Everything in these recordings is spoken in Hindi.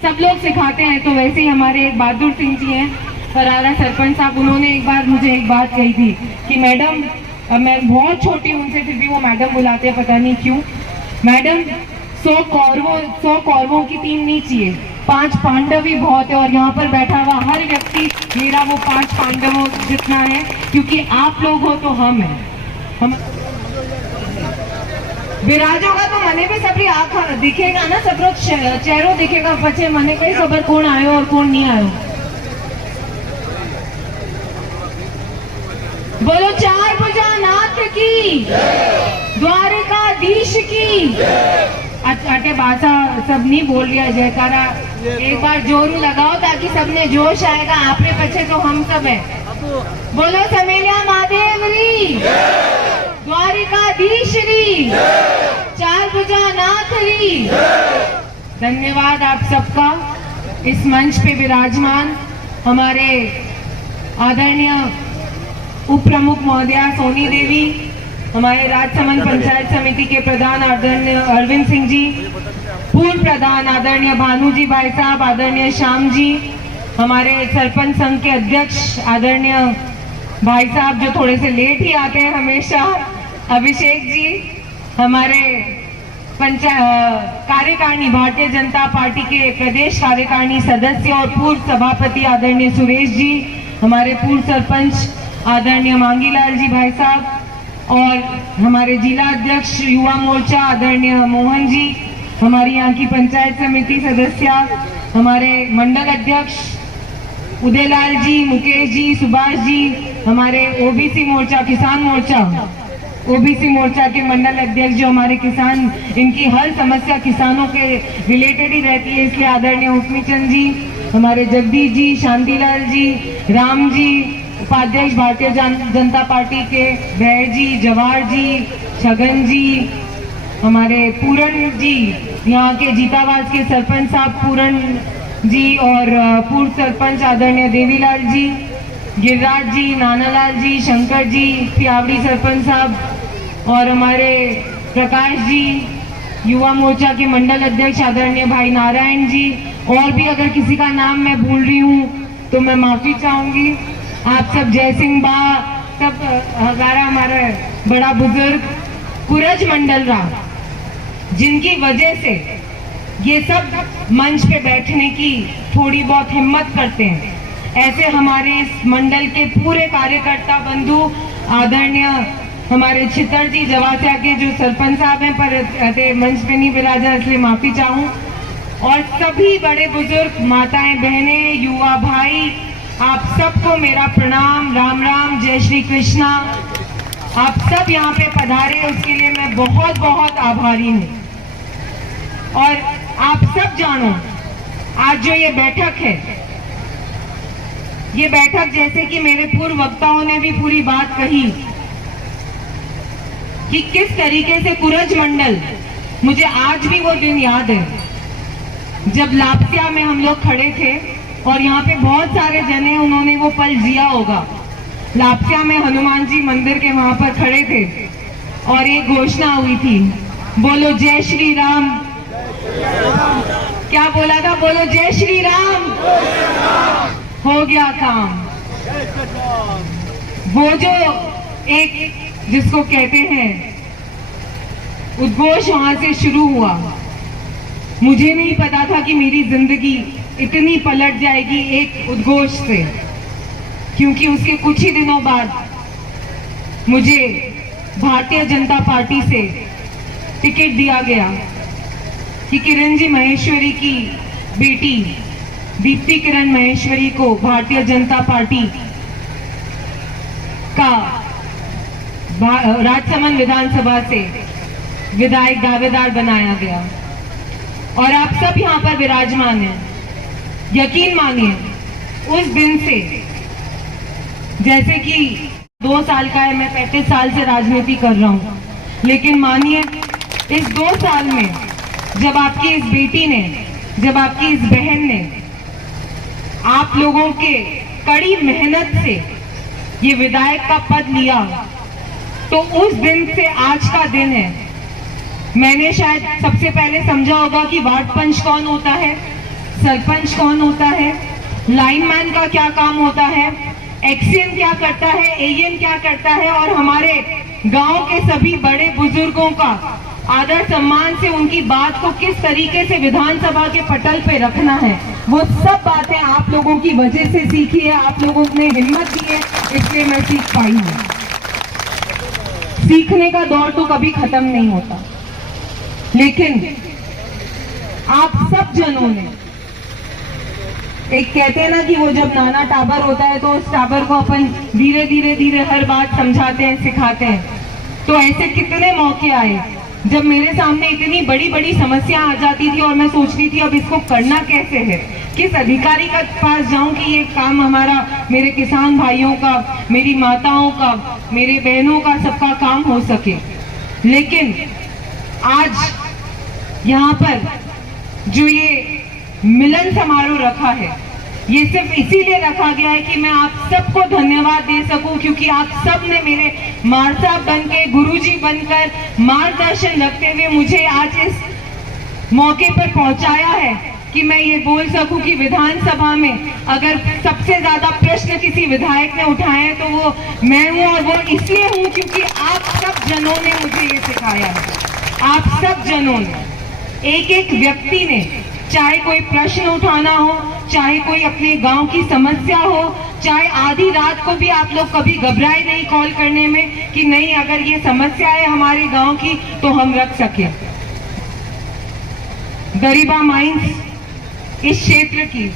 सब लोग सिखाते हैं। तो वैसे ही हमारे एक बहादुर सिंह जी हैं, फरारा सरपंच साहब, उन्होंने एक बार मुझे एक बात कही थी कि मैडम, मैं बहुत छोटी हूं उनसे, फिर भी वो मैडम बुलाते हैं, पता नहीं क्यों। मैडम, 100 कौरवों की टीम नहीं चाहिए, 5 पांडव ही बहुत है। और यहाँ पर बैठा हुआ हर व्यक्ति मेरा वो 5 पांडवों जितना है, क्योंकि आप लोग हो तो हम हैं। हम विराज होगा तो मने भी सबरी आँख दिखेगा ना, सबरो चेहरो दिखेगा, पचे मने कई खबर कौन आयो और कौन नहीं आयो। बोलो चार भुजा नाथ की, द्वारिकाधीश की। अटे बासा सब नहीं बोल लिया जयकारा, एक बार जोरू लगाओ ताकि सबने जोश आएगा। आपने पछे तो हम सब है। बोलो समेलिया महादेव री, द्वारिकाधीश री, चार भुजा नाथ री। धन्यवाद आप सबका। इस मंच पे विराजमान हमारे आदरणीय उप प्रमुख महोदया सोनी देवी, हमारे राजसमंद पंचायत समिति के प्रधान आदरणीय अरविंद सिंह जी, पूर्व प्रधान आदरणीय भानु जी भाई साहब, आदरणीय श्याम जी, हमारे सरपंच संघ के अध्यक्ष आदरणीय भाई साहब जो थोड़े से लेट ही आते हैं हमेशा, अभिषेक जी, हमारे कार्यकारिणी भारतीय जनता पार्टी के प्रदेश कार्यकारिणी सदस्य और पूर्व सभापति आदरणीय सुरेश जी, हमारे पूर्व सरपंच आदरणीय मांगीलाल जी भाई साहब, और हमारे जिला अध्यक्ष युवा मोर्चा आदरणीय मोहन जी, हमारी यहाँ की पंचायत समिति सदस्य, हमारे मंडल अध्यक्ष उदयलाल जी, मुकेश जी, सुभाष जी, हमारे ओबीसी मोर्चा, किसान मोर्चा, ओबीसी मोर्चा के मंडल अध्यक्ष जो हमारे किसान, इनकी हर समस्या किसानों के रिलेटेड ही रहती है, इसलिए आदरणीय हुस्नीचंद जी, हमारे जगदीश जी, शांतिलाल जी, राम जी, उपाध्यक्ष भारतीय जनता पार्टी के भैर जी, जवाहर जी, छगन जी, हमारे पूरण जी, यहाँ के जीतावास के सरपंच साहब पूरण जी, और पूर्व सरपंच आदरणीय देवीलाल जी, गिरिराज जी, नानालाल जी, शंकर जी, पियावड़ी सरपंच साहब, और हमारे प्रकाश जी, युवा मोर्चा के मंडल अध्यक्ष आदरणीय भाई नारायण जी। और भी अगर किसी का नाम मैं भूल रही हूँ तो मैं माफी चाहूंगी। आप सब, जय सिंह बा, सब हजारा, हमारा बड़ा बुजुर्ग कुरज मंडल राम, जिनकी वजह से ये सब मंच पे बैठने की थोड़ी बहुत हिम्मत करते हैं, ऐसे हमारे इस मंडल के पूरे कार्यकर्ता बंधु आदरणीय हमारे छितर जी जवासिया के जो सरपंच साहब हैं, पर मंच पे नहीं विराजा इसलिए माफी चाहूँ, और सभी बड़े बुजुर्ग, माताएं, बहनें, युवा भाई, आप सबको मेरा प्रणाम, राम राम, जय श्री कृष्णा। आप सब यहाँ पे पधारे उसके लिए मैं बहुत बहुत आभारी हूँ। और आप सब जानो, आज जो ये बैठक है, ये बैठक जैसे कि मेरे पूर्व वक्ताओं ने भी पूरी बात कही कि किस तरीके से कुरज मंडल, मुझे आज भी वो दिन याद है जब लापसिया में हम लोग खड़े थे, और यहाँ पे बहुत सारे जने उन्होंने वो पल जिया होगा। लापसिया में हनुमान जी मंदिर के वहां पर खड़े थे और एक घोषणा हुई थी, बोलो जय श्री राम। क्या बोला था? बोलो जय श्री राम। हो गया काम। वो जो एक जिसको कहते हैं उद्घोष वहां से शुरू हुआ। मुझे नहीं पता था कि मेरी जिंदगी इतनी पलट जाएगी एक उद्घोष से, क्योंकि उसके कुछ ही दिनों बाद मुझे भारतीय जनता पार्टी से टिकट दिया गया कि किरण जी महेश्वरी की बेटी दीप्ति किरण महेश्वरी को भारतीय जनता पार्टी का राजसमंद विधानसभा से विधायक दावेदार बनाया गया। और आप सब यहाँ पर विराजमान हैं। यकीन मानिए, उस दिन से, जैसे कि 2 साल का है, मैं 35 साल से राजनीति कर रहा हूँ, लेकिन मानिए इस 2 साल में जब आपकी इस बेटी ने, जब आपकी इस बहन ने आप लोगों के कड़ी मेहनत से ये विधायक का पद लिया, तो उस दिन से आज का दिन है। मैंने शायद सबसे पहले समझा होगा कि वार्ड पंच कौन होता है, सरपंच कौन होता है, लाइनमैन का क्या काम होता है, एक्सएम क्या करता है, एएम क्या करता है, और हमारे गांव के सभी बड़े बुजुर्गों का आदर सम्मान से उनकी बात को किस तरीके से विधानसभा के पटल पे रखना है, वो सब बातें आप लोगों की वजह से सीखी है। आप लोगों ने हिम्मत दी है, इसलिए मैं सीख पाई हूँ। सीखने का दौर तो कभी खत्म नहीं होता, लेकिन आप सब जनों ने, एक कहते हैं ना कि वो जब नाना टाबर होता है तो उस टाबर को अपन धीरे धीरे धीरे हर बात समझाते हैं, सिखाते हैं। तो ऐसे कितने मौके आए जब मेरे सामने इतनी बड़ी बड़ी समस्या आ जाती थी और मैं सोचती थी अब इसको करना कैसे है, किस अधिकारी के पास जाऊं कि ये काम हमारा, मेरे किसान भाइयों का, मेरी माताओं का, मेरे बहनों का, सबका काम हो सके। लेकिन आज यहाँ पर जो ये मिलन समारोह रखा है, ये सिर्फ इसीलिए रखा गया है कि मैं आप सबको धन्यवाद दे सकूं, क्योंकि आप सब ने मेरे मार साहब बनके, गुरुजी बनकर मार्गदर्शन रखते हुए मुझे आज इस मौके पर पहुंचाया है कि मैं ये बोल सकूं कि विधानसभा में अगर सबसे ज्यादा प्रश्न किसी विधायक ने उठाए हैं तो वो मैं हूं, और वो इसलिए हूं क्योंकि आप सब जनों ने मुझे ये सिखाया है। आप सब जनों ने, एक एक व्यक्ति ने, चाहे कोई प्रश्न उठाना हो, चाहे कोई अपने गांव की समस्या हो, चाहे आधी रात को भी आप लोग कभी घबराए नहीं कॉल करने में कि नहीं अगर ये समस्या है हमारे गांव की तो हम रख सके। दरिबा माइंस इस क्षेत्र की,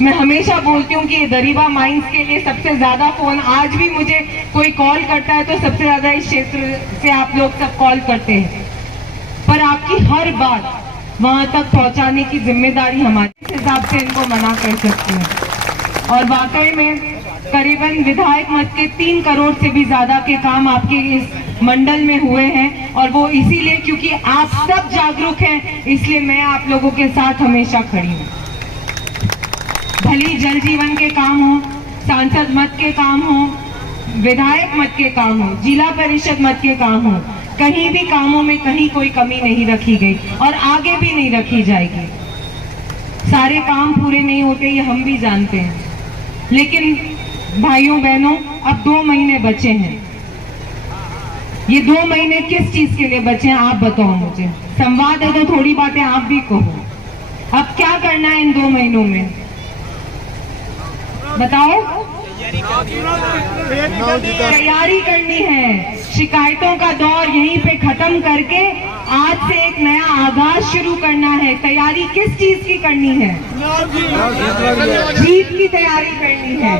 मैं हमेशा बोलती हूँ कि ये दरिबा माइंस के लिए सबसे ज्यादा फोन आज भी मुझे कोई कॉल करता है तो सबसे ज्यादा इस क्षेत्र से आप लोग सब कॉल करते हैं, पर आपकी हर बात वहां तक पहुंचाने की जिम्मेदारी हमारी, इस हिसाब से इनको मना कर सकते हैं। और वाकई में करीबन विधायक मत के 3 करोड़ से भी ज्यादा के काम आपके इस मंडल में हुए हैं, और वो इसीलिए क्योंकि आप सब जागरूक हैं, इसलिए मैं आप लोगों के साथ हमेशा खड़ी हूँ। भली जल जीवन के काम हो, सांसद मत के काम हो, विधायक मत के काम हो, जिला परिषद मत के काम हो, कहीं भी कामों में कहीं कोई कमी नहीं रखी गई और आगे भी नहीं रखी जाएगी। सारे काम पूरे नहीं होते, ये हम भी जानते हैं, लेकिन भाइयों बहनों अब 2 महीने बचे हैं। ये 2 महीने किस चीज के लिए बचे हैं आप बताओ मुझे। संवाद है तो थोड़ी बातें आप भी कहो। अब क्या करना है इन 2 महीनों में बताओ। तैयारी करनी है, शिकायतों का दौर यहीं पे खत्म करके आज से एक नया आगाज शुरू करना है। तैयारी किस चीज की करनी है? जीत की तैयारी करनी है,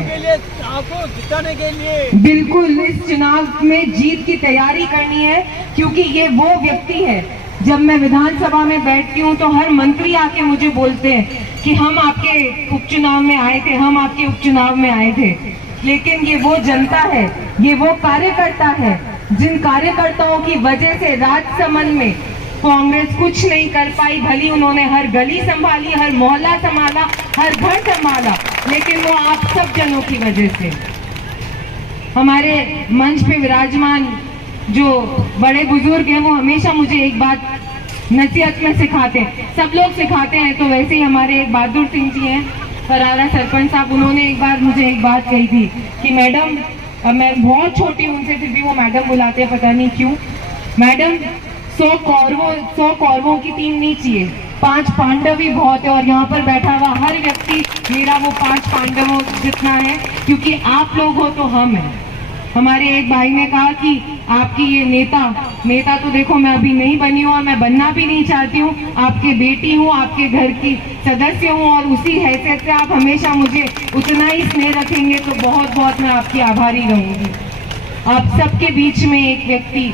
जिताने के लिए। बिल्कुल, इस चुनाव में जीत की तैयारी करनी है, क्योंकि ये वो व्यक्ति है, जब मैं विधानसभा में बैठती हूँ तो हर मंत्री आके मुझे बोलते हैं कि हम आपके उपचुनाव में आए थे, हम आपके उपचुनाव में आए थे। लेकिन ये वो जनता है, ये वो कार्यकर्ता है, जिन कार्यकर्ताओं की वजह से राजसमंद में कांग्रेस कुछ नहीं कर पाई। भली उन्होंने हर गली संभाली, हर मोहल्ला संभाला, हर घर संभाला, लेकिन वो आप सब जनों की वजह से। हमारे मंच पे विराजमान जो बड़े बुजुर्ग हैं, वो हमेशा मुझे एक बात नसीहत में सिखाते हैं, सब लोग सिखाते हैं। तो वैसे ही हमारे एक बहादुर सिंह जी हैं, करारा सरपंच साहब, उन्होंने एक बार मुझे एक बात कही थी कि मैडम, मैं बहुत छोटी हूं उनसे, फिर भी वो मैडम बुलाते हैं, पता नहीं क्यों। मैडम 100 कौरवों की टीम नहीं चाहिए, 5 पांडव ही बहुत है, और यहाँ पर बैठा हुआ हर व्यक्ति मेरा वो 5 पांडवों जितना है, क्योंकि आप लोग हो तो हम हैं। हमारे एक भाई ने कहा कि आपकी ये नेता तो देखो मैं अभी नहीं बनी हूँ और मैं बनना भी नहीं चाहती हूँ, आपके बेटी हूँ, आपके घर की सदस्य हूँ, और उसी हैसियत से आप हमेशा मुझे उतना ही स्नेह रखेंगे तो बहुत बहुत मैं आपकी आभारी रहूंगी। आप सबके बीच में एक व्यक्ति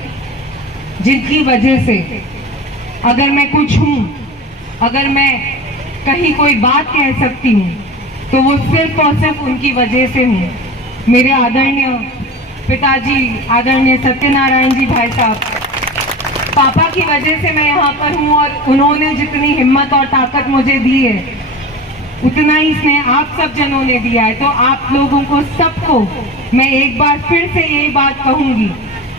जिनकी वजह से अगर मैं कुछ हूँ, अगर मैं कहीं कोई बात कह सकती हूँ, तो वो सिर्फ और सिर्फ उनकी वजह से हूँ। मेरे आदरणीय पिताजी, आदरणीय सत्यनारायण जी भाई साहब, पापा की वजह से मैं यहाँ पर हूँ, और उन्होंने जितनी हिम्मत और ताकत मुझे दी है, उतना ही स्नेह आप सब जनों ने दिया है। तो आप लोगों को सबको मैं एक बार फिर से यही बात कहूंगी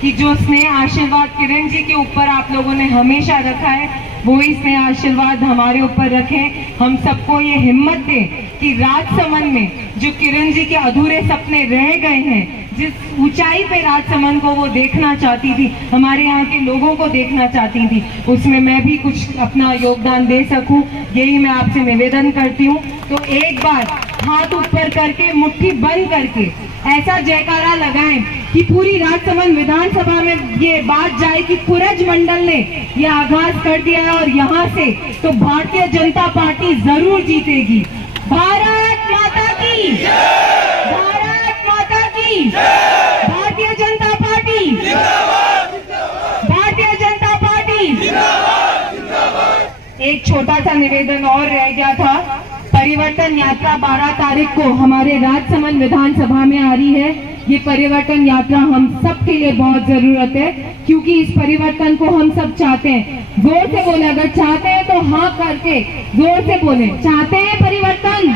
कि जो स्नेह आशीर्वाद किरण जी के ऊपर आप लोगों ने हमेशा रखा है, वो इसमें आशीर्वाद हमारे ऊपर रखें। हम सबको ये हिम्मत दें कि राजसमंद में जो किरण जी के अधूरे सपने रह गए हैं, जिस ऊंचाई पे राजसमंद को वो देखना चाहती थी, हमारे यहाँ के लोगों को देखना चाहती थी, उसमें मैं भी कुछ अपना योगदान दे सकूं, यही मैं आपसे निवेदन करती हूँ। तो एक बार हाथ ऊपर करके, मुट्ठी बंद करके ऐसा जयकारा लगाएं कि पूरी राजसमंद विधानसभा में ये बात जाए कि कुरज मंडल ने ये आगाज कर दिया है और यहाँ से तो भारतीय जनता पार्टी जरूर जीतेगी। भारत माता की, भारत माता की, भारतीय जनता पार्टी, भारतीय जनता पार्टी। एक छोटा सा निवेदन और रह गया था। परिवर्तन यात्रा 12 तारीख को हमारे राजसमंद विधानसभा में आ रही है। ये परिवर्तन यात्रा हम सब के लिए बहुत जरूरत है, क्योंकि इस परिवर्तन को हम सब चाहते हैं। जोर से बोले, अगर चाहते हैं तो हाँ करके जोर से बोले, चाहते हैं परिवर्तन?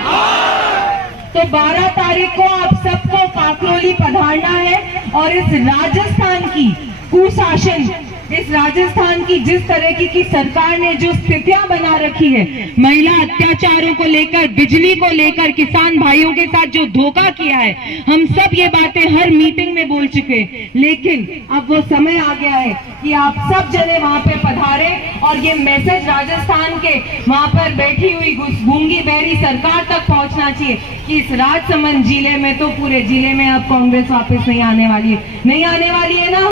तो 12 तारीख को आप सबको काकरोली पधारना है और इस राजस्थान की कुशासन, इस राजस्थान की जिस तरह की सरकार ने जो स्थितियां बना रखी है, महिला अत्याचारों को लेकर, बिजली को लेकर, किसान भाइयों के साथ जो धोखा किया है, हम सब ये बातें हर मीटिंग में बोल चुके हैं। लेकिन अब वो समय आ गया है कि आप सब जने वहां पे पधारे और ये मैसेज राजस्थान के वहां पर बैठी हुई गूंगी बहरी सरकार तक पहुंचना चाहिए कि इस राजसमंद जिले में तो पूरे जिले में अब कांग्रेस वापस नहीं आने वाली है। नहीं आने वाली है ना?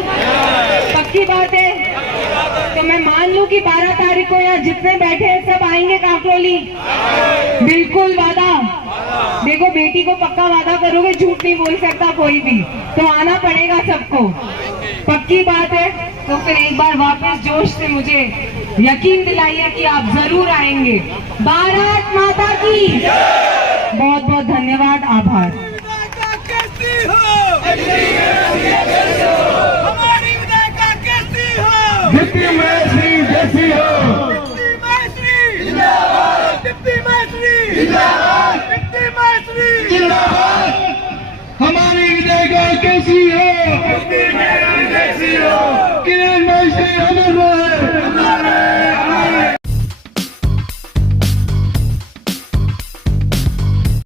पक्की बात है। तो मैं मान लूं कि 12 तारीख को यहाँ जितने बैठे हैं सब आएंगे काकरोली? बिल्कुल वादा। देखो, बेटी को पक्का वादा करोगे, झूठ नहीं बोल सकता कोई भी, तो आना पड़ेगा सबको। पक्की बात है। तो फिर एक बार वापस जोश से मुझे यकीन दिलाइए कि आप जरूर आएंगे। भारत माता की बहुत बहुत धन्यवाद, आभार। हमारी विधायिका कैसी है?